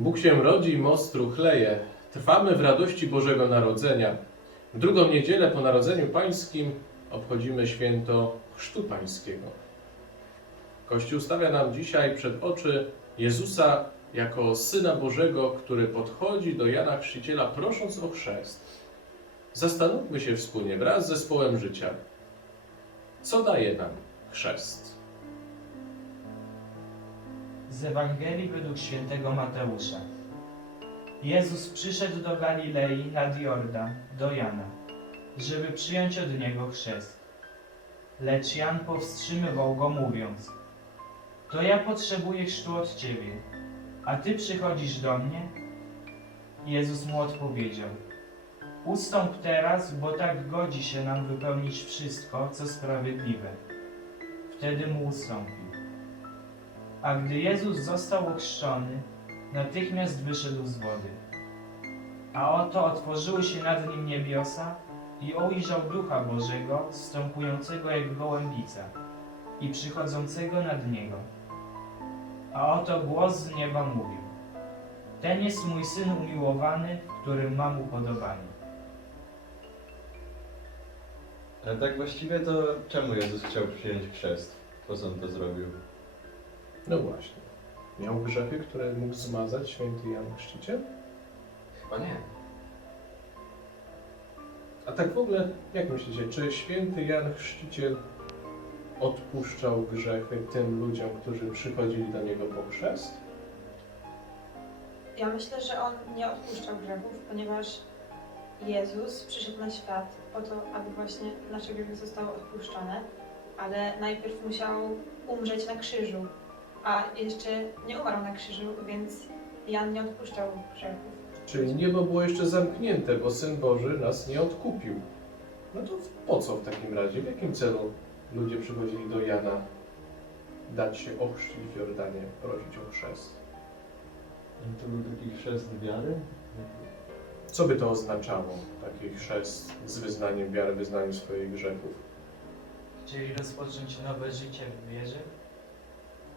Bóg się rodzi, most ruchleje. Trwamy w radości Bożego Narodzenia. W drugą niedzielę po Narodzeniu Pańskim obchodzimy święto Chrztu Pańskiego. Kościół stawia nam dzisiaj przed oczy Jezusa jako Syna Bożego, który podchodzi do Jana Chrzciciela prosząc o chrzest. Zastanówmy się wspólnie wraz z zespołem życia, co daje nam chrzest. Z Ewangelii według świętego Mateusza. Jezus przyszedł do Galilei nad Jordan, do Jana, żeby przyjąć od niego chrzest. Lecz Jan powstrzymywał go, mówiąc: To ja potrzebuję chrztu od ciebie, a ty przychodzisz do mnie? Jezus mu odpowiedział: Ustąp teraz, bo tak godzi się nam wypełnić wszystko, co sprawiedliwe. Wtedy mu ustąpił. A gdy Jezus został ochrzczony, natychmiast wyszedł z wody. A oto otworzyły się nad nim niebiosa i ujrzał Ducha Bożego, zstępującego jak gołębica i przychodzącego nad niego. A oto głos z nieba mówił: Ten jest mój syn umiłowany, w którym mam upodobanie. Ale tak właściwie to czemu Jezus chciał przyjąć chrzest? Po co on to zrobił? No właśnie. Miał grzechy, które mógł zmazać święty Jan Chrzciciel? Chyba nie. A tak w ogóle, jak myślicie, czy święty Jan Chrzciciel odpuszczał grzechy tym ludziom, którzy przychodzili do niego po chrzest? Ja myślę, że on nie odpuszczał grzechów, ponieważ Jezus przyszedł na świat po to, aby właśnie nasze grzechy zostały odpuszczone, ale najpierw musiał umrzeć na krzyżu, a jeszcze nie umarł na krzyżu, więc Jan nie odpuszczał grzechów. Czyli niebo było jeszcze zamknięte, bo Syn Boży nas nie odkupił. No to po co w takim razie? W jakim celu ludzie przychodzili do Jana dać się ochrzcić w Jordanie, prosić o chrzest? No To był taki chrzest wiary? Co by to oznaczało, taki chrzest z wyznaniem wiary, wyznaniem swoich grzechów? Chcieli rozpocząć nowe życie w wierze?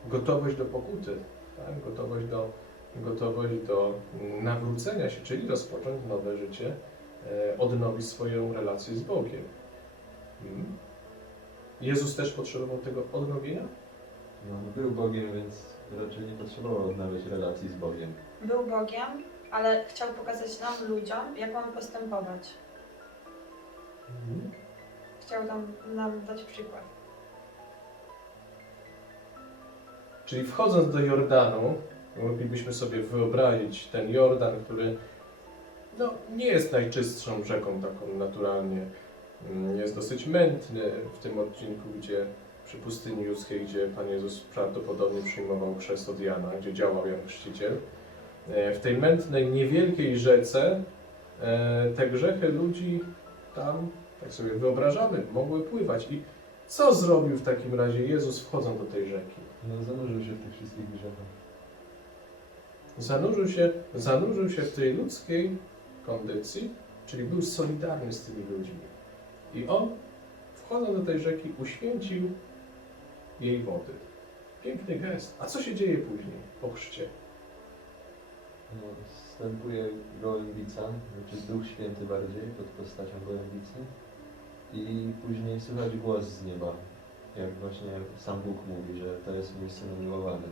Gotowość do pokuty, tak? gotowość, do, gotowość do nawrócenia się, czyli rozpocząć nowe życie, e, odnowić swoją relację z Bogiem. Mm. Jezus też potrzebował tego odnowienia? No, był Bogiem, więc raczej nie potrzebował odnawiać relacji z Bogiem. Był Bogiem, ale chciał pokazać nam, ludziom, jak mamy postępować. Mm. Chciał nam, nam dać przykład. Czyli wchodząc do Jordanu, moglibyśmy sobie wyobrazić ten Jordan, który no, nie jest najczystszą rzeką taką naturalnie. Mm, Jest dosyć mętny w tym odcinku, gdzie przy pustyni judzkiej, gdzie Pan Jezus prawdopodobnie przyjmował chrzest od Jana, gdzie działał Jan Chrzciciel. E, W tej mętnej, niewielkiej rzece e, te grzechy ludzi tam, tak sobie wyobrażamy, mogły pływać. I co zrobił w takim razie Jezus wchodząc do tej rzeki? No, zanurzył się w tych wszystkich grzechach. Zanurzył się, zanurzył się w tej ludzkiej kondycji, czyli był solidarny z tymi ludźmi. I on, wchodząc do tej rzeki, uświęcił jej wody. Piękny gest. A co się dzieje później, po chrzcie? No, wstępuje gołębica, znaczy Duch Święty bardziej, pod postacią gołębicy. I później słychać głos z nieba, jak właśnie sam Bóg mówi, że to jest mój Syn umiłowany.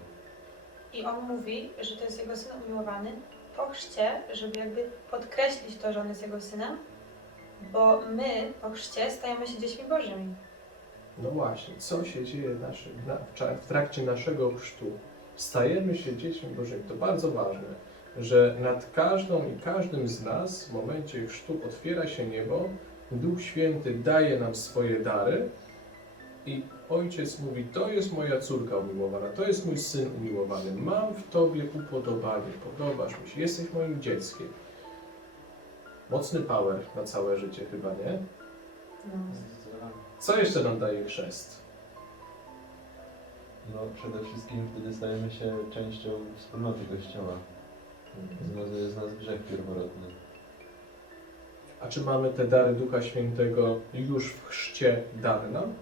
I on mówi, że to jest jego syn umiłowany po chrzcie, żeby jakby podkreślić to, że on jest jego synem, bo my po chrzcie stajemy się dziećmi Bożymi. No właśnie, co się dzieje naszy, na, w cza- w trakcie naszego chrztu? Stajemy się dziećmi Bożymi. To bardzo ważne, że nad każdą i każdym z nas w momencie chrztu otwiera się niebo, Duch Święty daje nam swoje dary i Ojciec mówi, to jest moja córka umiłowana, to jest mój syn umiłowany, mam w Tobie upodobanie, podobasz mi się, jesteś moim dzieckiem. Mocny power na całe życie chyba, nie? Co jeszcze nam daje chrzest? No, przede wszystkim wtedy stajemy się częścią wspólnoty Kościoła. Związuje z nas grzech pierworodny. A czy mamy te dary Ducha Świętego już w chrzcie dane nam?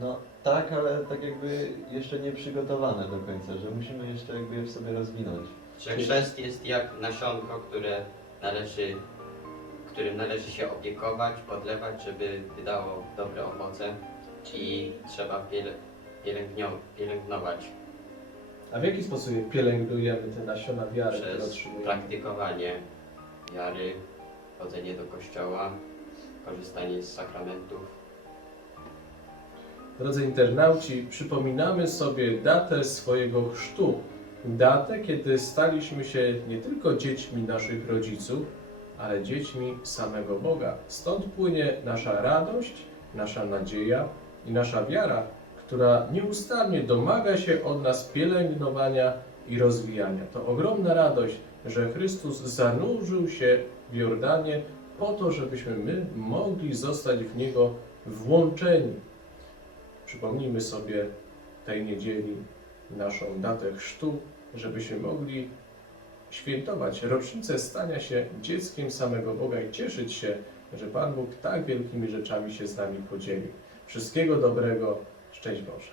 No tak, ale tak jakby jeszcze nie przygotowane do końca, że musimy jeszcze jakby je w sobie rozwinąć. Że chrzest jest jak nasionko, które należy, którym należy się opiekować, podlewać, żeby wydało dobre owoce i trzeba piele, pielęgnio, pielęgnować A w jaki sposób pielęgnujemy te nasiona wiary, które przez otrzymujemy? praktykowanie wiary, chodzenie do kościoła, korzystanie z sakramentów. Drodzy internauci, przypominamy sobie datę swojego chrztu. Datę, kiedy staliśmy się nie tylko dziećmi naszych rodziców, ale dziećmi samego Boga. Stąd płynie nasza radość, nasza nadzieja i nasza wiara, która nieustannie domaga się od nas pielęgnowania i rozwijania. To ogromna radość, że Chrystus zanurzył się w Jordanie po to, żebyśmy my mogli zostać w Niego włączeni. Przypomnijmy sobie tej niedzieli naszą datę chrztu, żebyśmy mogli świętować rocznicę stania się dzieckiem samego Boga i cieszyć się, że Pan Bóg tak wielkimi rzeczami się z nami podzielił. Wszystkiego dobrego, szczęść Boże.